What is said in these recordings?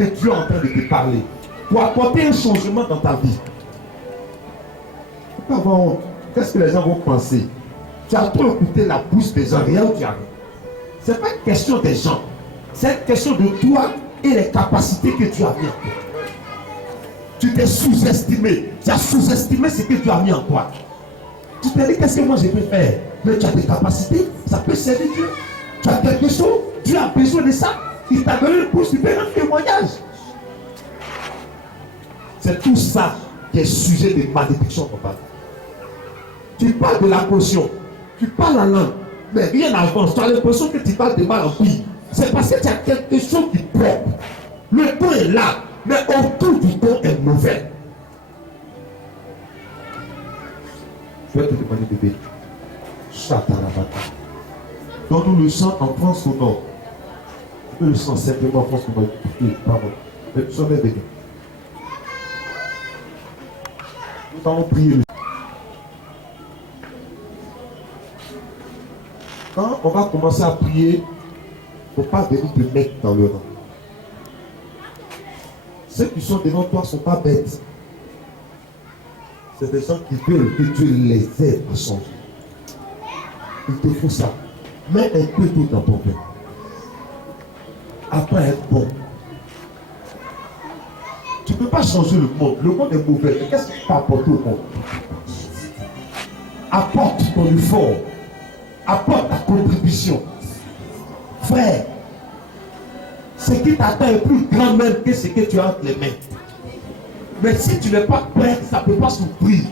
que Dieu est en train de te parler pour apporter un changement dans ta vie. Pas avoir honte. Qu'est-ce que les gens vont penser? Tu as trop écouté la bouche des gens, rien où tu arrives. Ce n'est pas une question des gens. C'est une question de toi et les capacités que tu as mis en toi. Tu t'es sous-estimé. Tu as sous-estimé ce que tu as mis en toi. Tu t'es dit, qu'est-ce que moi je peux faire? Mais tu as des capacités, ça peut servir Dieu. Tu as quelque chose, Dieu a besoin de ça. Il t'a donné une bouche, tu peux rendre témoignage. C'est tout ça qui est sujet de malédiction, papa. Tu parles de la potion, tu parles la langue, mais rien n'avance. Tu as l'impression que tu parles de mal en pire. C'est parce que tu as quelque chose qui bloque. Le ton est là, mais autour du ton est mauvais. Je vais te demander de bébé. Chatarabata. Donne-nous le sang en France au nord. Tu peux le sang simplement en France au nord. Pardon. Mais tu sommes béni. Nous allons prier le. Quand on va commencer à prier, il ne faut pas venir te mettre dans le rang. Ceux qui sont devant toi ne sont pas bêtes. C'est des gens qui veulent que Dieu les aide à changer. Il te faut ça. Mets un peu d'eau dans ton vin. Apprends à être bon. Tu ne peux pas changer le monde. Le monde est mauvais. Mais qu'est-ce que tu peux apporter au monde? Apporte ton effort. Apporte ta contribution. Frère, ce qui t'attend est plus grand même que ce que tu as entre les mains. Mais si tu n'es pas prêt, ça ne peut pas s'ouvrir.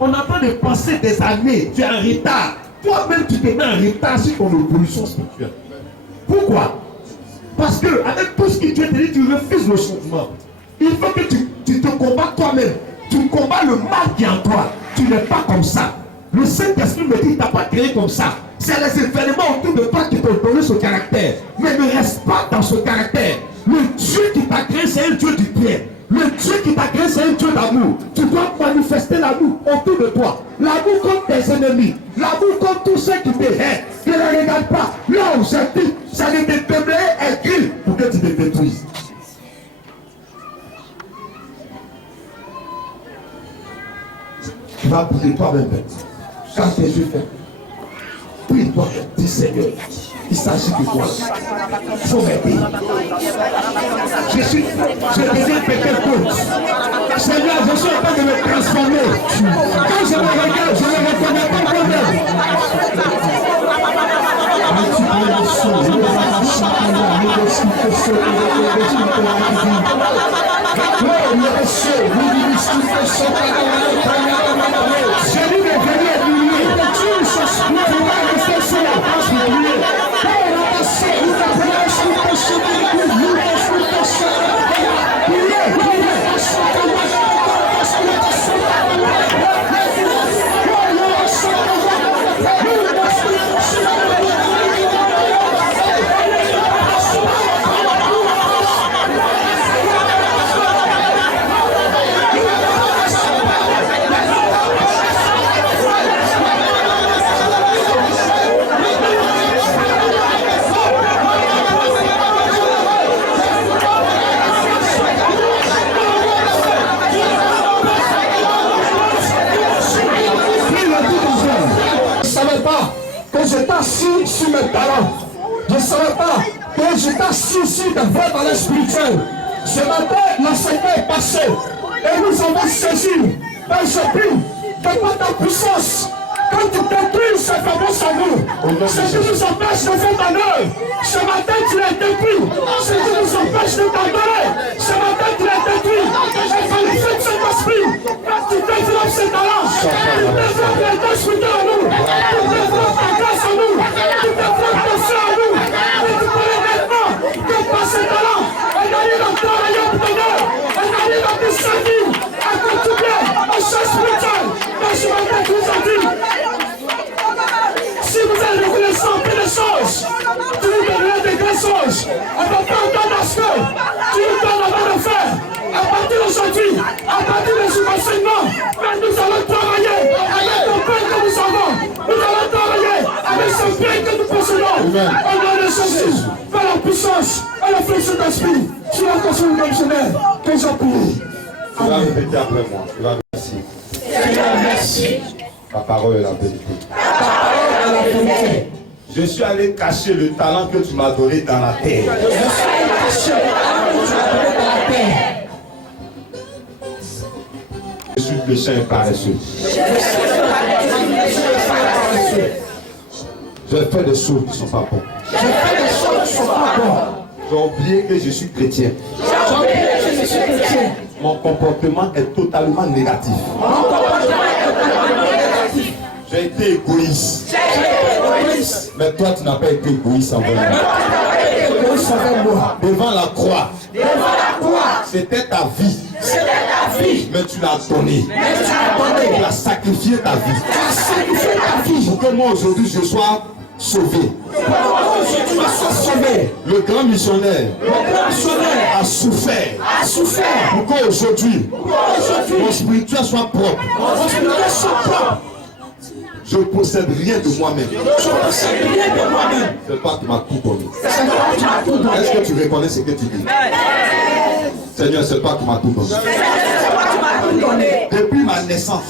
On est en train de passer des années, tu es en retard. Toi-même, tu te mets en retard sur ton évolution spirituelle. Pourquoi? Parce que avec tout ce que Dieu te dit, tu refuses le changement. Il faut que tu te combats toi-même. Tu combats le mal qui est en toi. Tu n'es pas comme ça. Le Saint-Esprit me dit qu'il ne t'a pas créé comme ça. C'est les événements autour de toi qui t'ont donné ce caractère. Mais ne reste pas dans ce caractère. Le Dieu qui t'a créé, c'est un Dieu du bien. Le Dieu qui t'a créé, c'est un Dieu d'amour. Tu dois manifester l'amour autour de toi. L'amour contre tes ennemis. L'amour contre tous ceux qui te haïssent. Ne les regarde pas. Là où j'ai dit, ça ne te permet écrit pour que tu te détruises. Tu vas prier toi-même. Quand tes yeux fermés. Prie-toi, dis Seigneur, il s'agit de toi. Il faut m'aider. Je deviens quelqu'un d'autre. Seigneur, je suis en train de me transformer. Quand je me regarde, je ne me reconnais pas moi-même. Je lui vais venir admirer. J'étais assis sur mes talents. Je ne savais pas que j'étais assis sur des vrais talents spirituels. Ce matin, l'enseignement est passé. Et nous avons saisi un esprit de par ta puissance. Quand tu détruis ce fameux salut, ce qui nous empêche de faire ta œuvre. Ce matin, tu l'as détruit. Ce qui nous empêche de t'adorer. Ce matin, tu l'as détruit. Et par le fait de cet esprit, quand tu développes ces talents, tu développes les spirituels en nous. Tu développes ta grâce en nous. Tu développes ton sang en nous. Et tu peux maintenant que par ces talents, on arrive à travailler pour ton œuvre. On arrive à te servir, à contribuer aux choses spirituelles. Mais ce matin, tu nous as dit, si vous êtes reconnaissant pour les choses, tu nous donneras des grandes choses. On ne va pas entendre parce que tu nous donnes avant de faire. À partir d'aujourd'hui, à partir de ce enseignement, nous allons travailler avec le pain que nous avons. Nous allons travailler avec ce pain que nous possédons. Au nom de Jésus, puissance et la flexion d'esprit sur la personne émotionnelle que j'appuie. Tu vas répéter après moi. Tu vas merci. Seigneur, merci. Ta parole est la vérité. Ta parole est la vérité. Je suis allé cacher le talent que tu m'as donné dans la terre. Je suis allé cacher le talent que tu m'as donné dans la terre. Je suis pécheur et paresseux. Je fais des choses qui ne sont pas bonnes. Je fais des choses qui ne sont pas bonnes. J'ai oublié que je suis chrétien. J'ai oublié que je suis chrétien. Mon comportement est totalement négatif. Mon comportement est totalement négatif. J'ai été égoïste. J'ai été égoïste. Mais toi, tu n'as pas été égoïste envers moi. Devant la croix. Devant la croix. C'était ta vie. C'était ta vie. Mais tu l'as donné. Mais tu l'as donné. Tu as sacrifié ta vie. Tu as sacrifié ta vie. Pour que moi aujourd'hui je sois sauvé. Pour que moi aujourd'hui tu sois sauvé. Le grand missionnaire. Le grand missionnaire a souffert. A souffert. Pour qu'aujourd'hui mon spirituel soit propre. Mon spirituel soit propre. Je ne possède rien de moi-même. Je ne possède rien de moi-même. C'est toi qui m'as tout donné. C'est toi qui m'as tout donné. Est-ce que tu reconnais ce que tu dis? Seigneur, c'est toi qui m'as tout donné. Depuis ma naissance.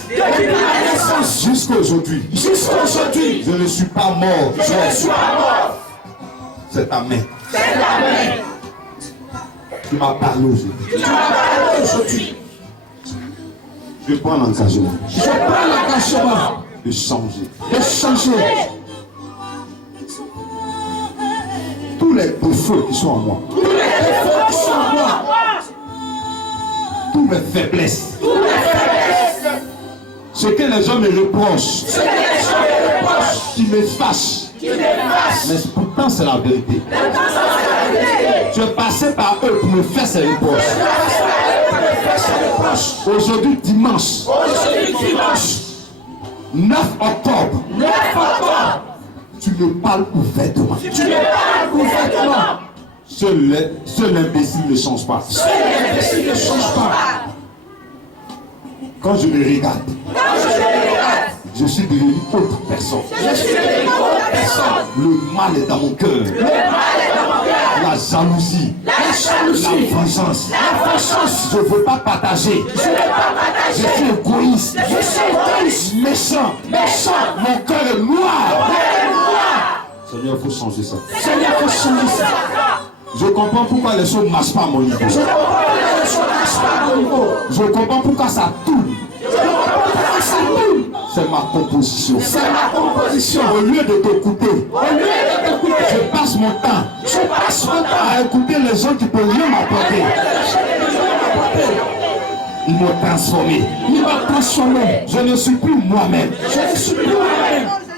Jusqu'à aujourd'hui. Je ne suis pas mort. C'est ta main. Tu m'as parlé aujourd'hui. Je prends l'engagement. De changer. Tous les défauts qui sont en moi. Toutes mes faiblesses. Ce que les gens me reprochent. Qui me fâchent. Mais pourtant c'est la vérité. Tu es passé par eux pour me faire ces reproches. Aujourd'hui dimanche. 9 octobre. Tu me parles ouvertement. Seul l'imbécile ne change pas. Quand je me regarde, je suis devenu autre personne. Le mal est dans mon cœur. La jalousie. La vengeance. Je ne veux pas partager. Je suis égoïste. Méchant. Mon cœur est noir. Seigneur, il faut changer ça. Je comprends pourquoi les choses ne marchent pas à mon niveau. Je comprends pourquoi ça tourne. C'est ma composition. Au lieu de t'écouter, je passe mon temps à écouter les gens qui ne peuvent rien m'apporter. Ils m'ont transformé. Je ne suis plus moi-même.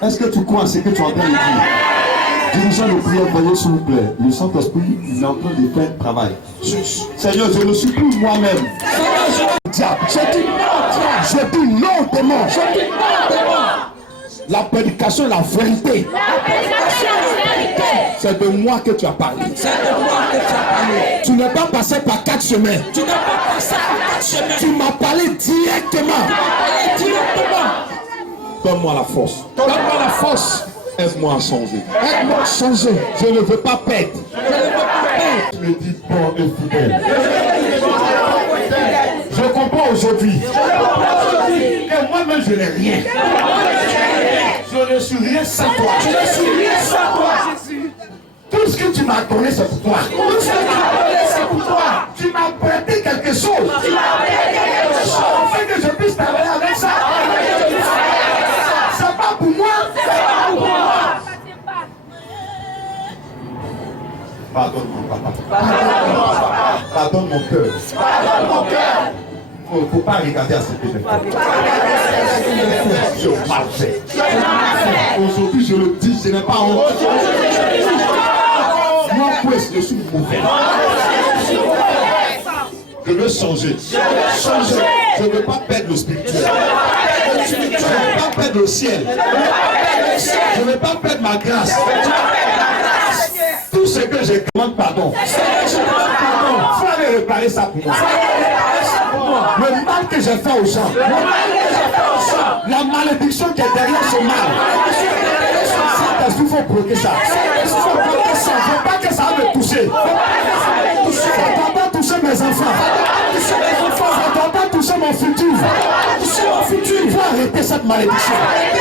Est-ce que tu crois à ce que tu es en train de dire? Dirigeant de prière, voyez s'il vous plaît. Le Saint-Esprit, il est en train de faire un travail. Seigneur, je ne suis plus moi-même. Je dis non, démon. La prédication est la vérité. C'est de moi que tu as parlé. Tu n'es pas passé par 4 chemins. Tu m'as parlé directement. Donne-moi la force. Aide-moi à changer. Je ne veux pas perdre. Tu me dis bon et fidèle. Je comprends aujourd'hui que moi-même je n'ai rien. Je ne suis rien sans toi. Tout ce que tu m'as donné, c'est pour toi. Tu m'as prêté quelque chose. Afin que je puisse travailler avec ça. C'est pas pour moi. Pardonne mon papa. Pardonne mon cœur. Il ne faut pas regarder à ce que je fais. Je mal fait. Aujourd'hui, je le dis, je n'ai pas honte. Moi, je suis mauvais. Je veux changer. Je ne veux pas perdre le spirituel. Je ne veux pas perdre le ciel. Je ne veux pas perdre ma grâce. Tout ce que je demande pardon. Il faut aller réparer ça pour moi. Le mal que j'ai fait aux gens. La malédiction qui est derrière ce mal. Il faut bloquer ça. ne veux pas que ça va me toucher. Ça ne doit pas toucher mes enfants. Ça ne doit pas toucher mon futur. Il faut arrêter cette malédiction. Arrête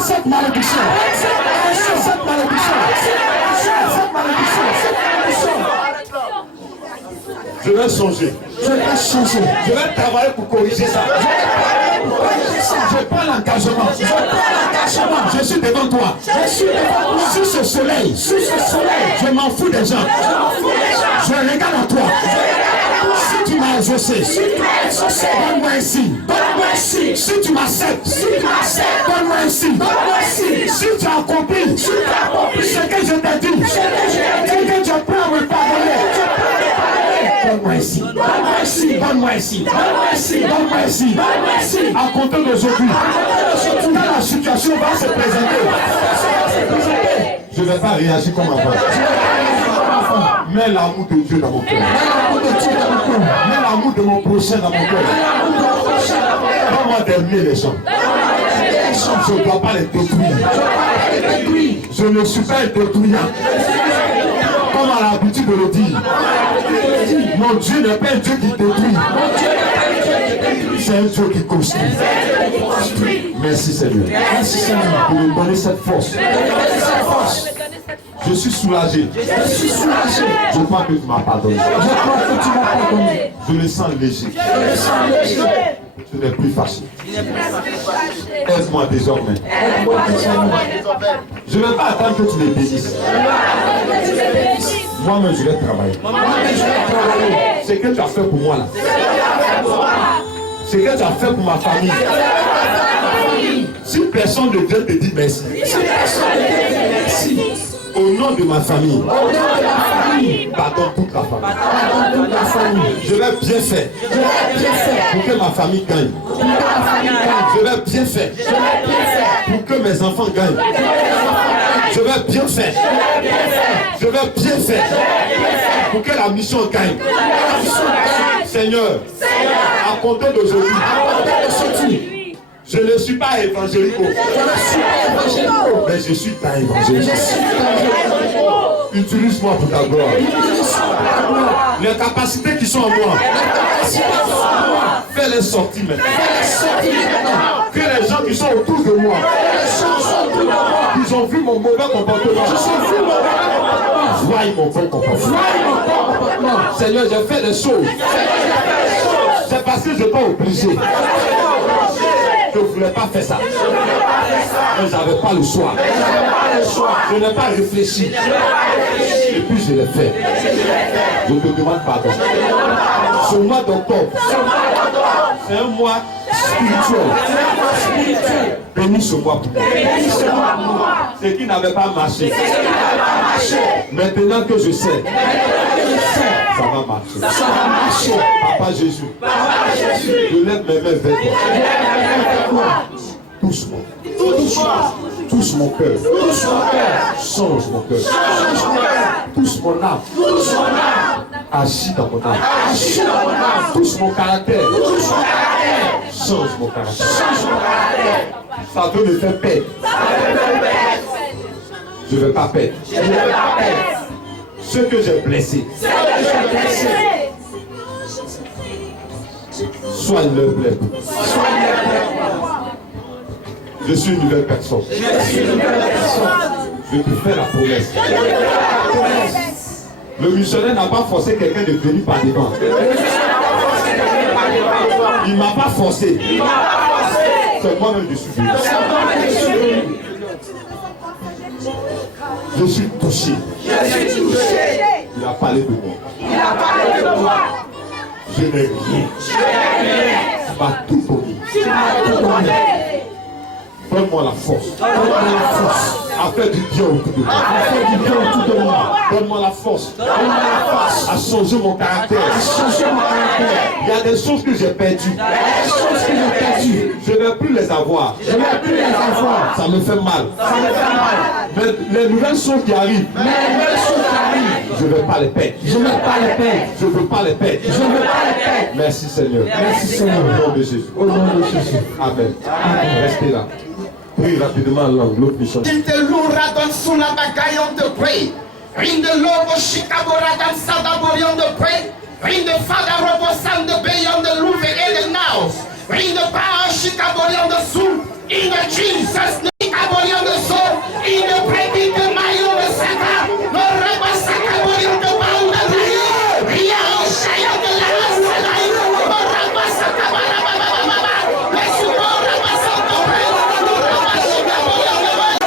cette malédiction. Arrête cette malédiction. Cette malédiction. Je vais changer. Je vais changer. Je vais travailler pour corriger ça. Je prends l'engagement. Je suis devant toi. Sur ce soleil. Je m'en fous des gens. Je regarde à toi. Si tu m'as exaucé, donne-moi un signe. Si tu m'acceptes, donne-moi un signe. Si tu as accompli ce que je t'ai dit, que tu prends à me pardonner, donne-moi un signe. Donne-moi un signe. À compter d'aujourd'hui, quand la situation va se présenter, je ne vais pas réagir comme avant. Mets l'amour de Dieu dans mon cœur. Mets l'amour de mon prochain dans mon cœur. Donne-moi d'aimer les gens. Je ne dois pas les détruire. Je ne suis pas un détruisant. Comme on a l'habitude de le dire. Mon Dieu n'est pas un Dieu qui détruit. C'est un Dieu qui construit. Merci Seigneur. Pour me donner cette force. Je suis soulagé. Je crois que tu m'as pardonné. Je me sens léger. Je n'ai plus fâché. Aide-moi désormais. Je ne vais pas attendre que tu me bénisses. Moi-même, je vais travailler. C'est ce que tu as fait pour moi là. C'est ce que tu as fait pour ma famille. Si personne de Dieu te dit merci, au nom de ma famille, pardonne toute la famille. Je vais bien faire pour que ma famille gagne. Je vais bien faire pour que mes enfants gagnent. Je vais bien faire. Je vais bien faire pour que la mission gagne. Seigneur, à compter d'aujourd'hui, je ne suis pas évangélico. Mais je suis ta évangélique. Utilise-moi pour ta gloire. Les capacités qui sont en moi, fais-les sortir maintenant. Que les gens qui sont autour de moi, qui ont vu mon mauvais comportement, voient mon bon comportement. Seigneur, j'ai fait des choses. C'est parce que je n'ai pas obligé. Je ne voulais pas faire ça. Mais je n'avais pas le choix. Je n'ai pas réfléchi. Et puis je l'ai fait. Je te demande pardon. Ce mois d'octobre, c'est un mois spirituel. Bénis ce mois pour moi. Ce qui n'avait pas marché. Maintenant que je sais, ça va marcher. Papa Jésus, je lève mes mains vers toi. Touche-moi. Touche mon cœur. Change mon cœur. Touche mon âme. Agis dans mon âme. Touche mon caractère. Change mon caractère. Ça veut me faire perdre. Je ne veux pas perdre. Ce que j'ai blessé. Soigne-le, plaît. Je suis une nouvelle personne. Je te fais la promesse. Le missionnaire n'a pas forcé quelqu'un de venir par devant. Il ne m'a pas forcé. C'est moi-même je suis venu. Je suis touché. Il a parlé de moi. Je n'ai rien. Tu m'as tout donné. Donne-moi la force. À faire du bien autour de moi. Donne-moi la force. À changer mon caractère. Il y a des choses que j'ai perdues. Je ne vais plus les avoir. Ça me fait mal. Mais les nouvelles choses qui arrivent, je ne vais pas les perdre. Je ne veux pas les perdre. Merci Seigneur. Au nom de Jésus. Amen. Restez là. Prie rapidement en langue, l'autre mission. In the Lura don Suna Bagayon de pray. In the Lobo Shikabora dan Sadaborion de pray. In the Father Robo San de Bayon de Louve et de Naos. In the Power Shikaborion de Sou. In the Jesus Shikaborion de So. In the Breaking de Mayo de Saka. No Reba Sakaborion de Baou de Rayo. Ria Oshaya de la Salai. No Reba Sakabara Baba. Let's go Reba Sakaborion. No Reba Shikaborion de Baou.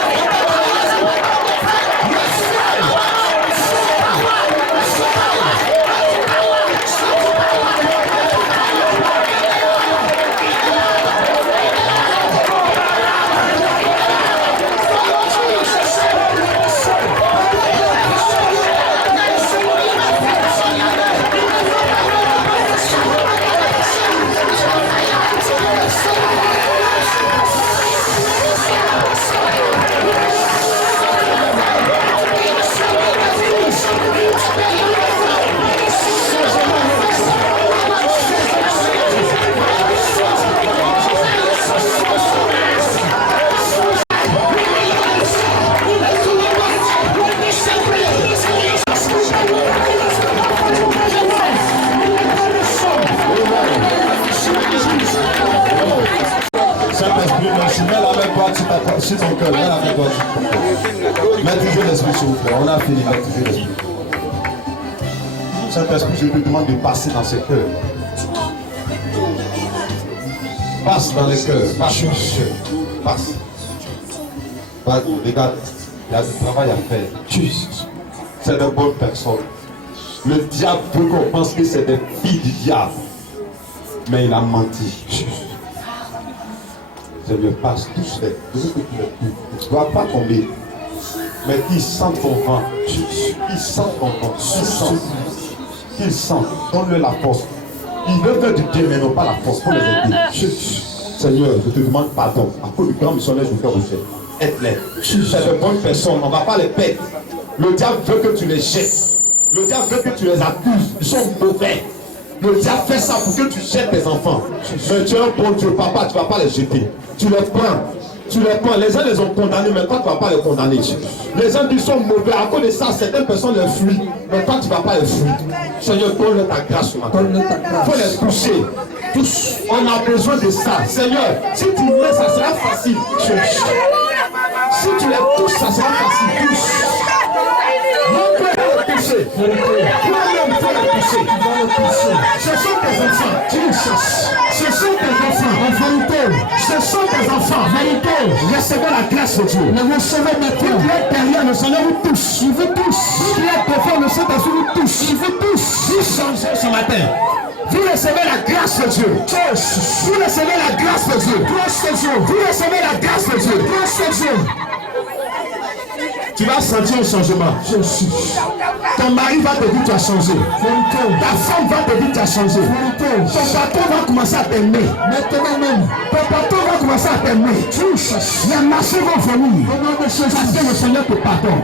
Si ton cœur, mets la main droite. Mets toujours l'esprit s'il vous plaît. On a fini, mets toujours l'esprit. Saint-Esprit, je te demande de passer dans ces cœurs. Passe dans les cœurs. Passe dans les cœurs. Passe. Regarde, il y a du travail à faire. C'est de bonnes personnes. Le diable veut qu'on pense que c'est des filles du diable. Mais il a menti. Seigneur, passe tous les deux que tu les touches. Tu ne dois pas tomber. Mais qu'ils sentent ton vent. Qu'ils sentent ton vent. Qu'ils sentent. Donne-le la force. Ils veulent faire du bien, mais non pas la force pour les aider. Seigneur, je te demande pardon. À cause du grand missionnaire, je fais rejet. Aide-les. C'est de bonnes personnes. On ne va pas les perdre. Le diable veut que tu les jettes. Le diable veut que tu les accuses. Ils sont mauvais. Le diable fait ça pour que tu jettes tes enfants. Mais tu es un bon Dieu, papa, tu ne vas pas les jeter. Tu les prends. Tu les prends. Les uns les ont condamnés, mais toi, tu ne vas pas les condamner. Les gens qui sont mauvais, à cause de ça, certaines personnes les fuient. Mais toi, tu ne vas pas les fuir. Seigneur, donne-leur ta grâce ce matin. Il faut les toucher. Tous. On a besoin de ça. Seigneur, si tu mets, ça sera facile. Si tu les touches, ça sera facile. Ce sont tes enfants. Ce sont tes enfants. En vérité. Ce sont tes enfants. Vérité. Recevez la grâce de Dieu. Le recevez maintenant. Qui est derrière le Seigneur vous touche. Il vous touche. Qui est devant le Saint-Esprit vous touche. Il vous touche. Vous changez ce matin. Vous recevez la grâce de Dieu. Vous recevez la grâce de Dieu. Vous recevez la grâce de Dieu. Tu vas sentir un changement. Ton mari va te dire que tu as changé. Ta femme va te dire que tu as changé. Ton patron va commencer à t'aimer. Maintenant même. Ton patron va commencer à t'aimer. Les marchés vont venir. Parce que le Seigneur te pardonne.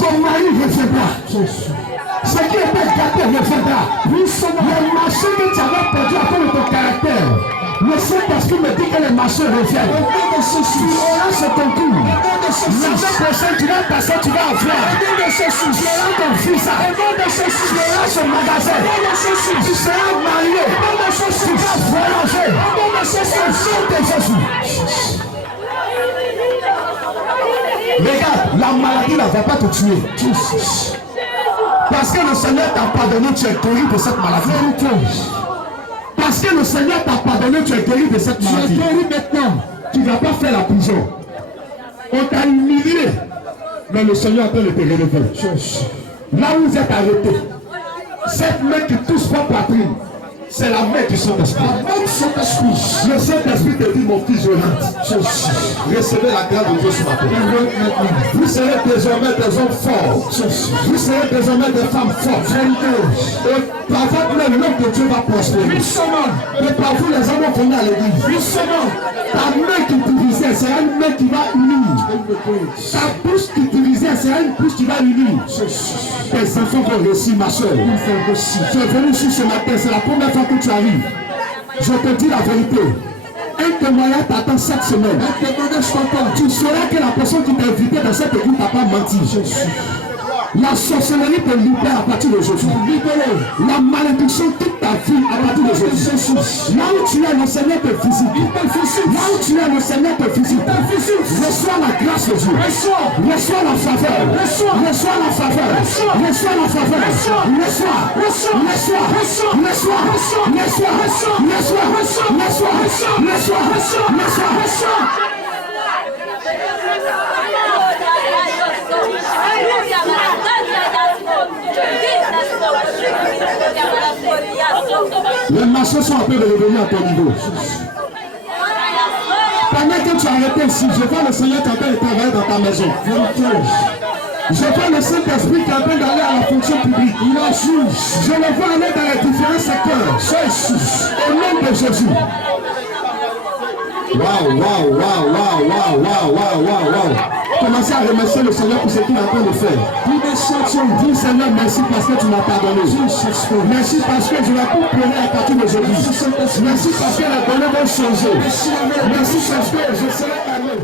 Ton mari reviendra. Ce qui était gâté reviendra. Les marchés que tu avais perdu à cause de ton caractère. Le Saint-Esprit me dit que les marchés reviennent. Tu auras ce concours. L'année prochaine, tu vas passer, tu vas avoir. Tu auras ton fils. Tu auras ce magasin. Tu seras marié. Tu vas voyager. Au nom de Jésus. Regarde, la maladie ne va pas te tuer. Parce que le Seigneur t'a pardonné, tu es guéri de cette maladie. Parce que le Seigneur t'a pardonné, tu es guéri de cette maladie. Tu es guéri maintenant. Tu ne vas pas faire la prison. On t'a humilié. Mais le Seigneur peut le te relever. Là où vous êtes arrêté, cette main qui touche votre poitrine, c'est la main du Saint-Esprit. Le Saint-Esprit te dit, mon fils Jonathan, recevez la grâce de Dieu ce matin. Vous serez désormais des hommes forts. Vous serez désormais des femmes fortes. Et par votre main, l'homme de Dieu va prospérer. Et par vous, les hommes vont venir à l'église. Ta main qui divisait, c'est une main qui va unir. Ta bouche qui divisait, c'est une bouche qui va unir. Tes enfants vont réussir, ma soeur. Tu es venu ici ce matin, c'est la première fois que tu arrives. Je te dis la vérité. Un témoignage t'attend cette semaine. Un témoignage t'attend. Tu sauras que la personne qui t'a invité dans cette église t'a pas menti. La sorcellerie te libère à partir d'aujourd'hui. La malédiction toute ta vie à partir d'aujourd'hui. Là où tu es, le Seigneur te visite. Là où tu es, le Seigneur te visite. Reçois la grâce de Dieu. Reçois la faveur. Reçois la faveur. Reçois la faveur. Les marchés sont en train de revenir à ton niveau. Pendant que tu as arrêté ici, je vois le Seigneur qui est en train de travailler dans ta maison. Je vois le Saint-Esprit qui est en train d'aller à la fonction publique. Il a juge. Je le vois aller dans les différents secteurs. Au nom de Jésus. Waouh. Commencez à remercier le Seigneur pour ce qu'il est en train de faire. Dis Seigneur, merci parce que tu m'as pardonné. Merci parce que je vais tout pleurer à partir d'aujourd'hui. Merci parce que la données vont changer. Merci parce que je serai à l'eau.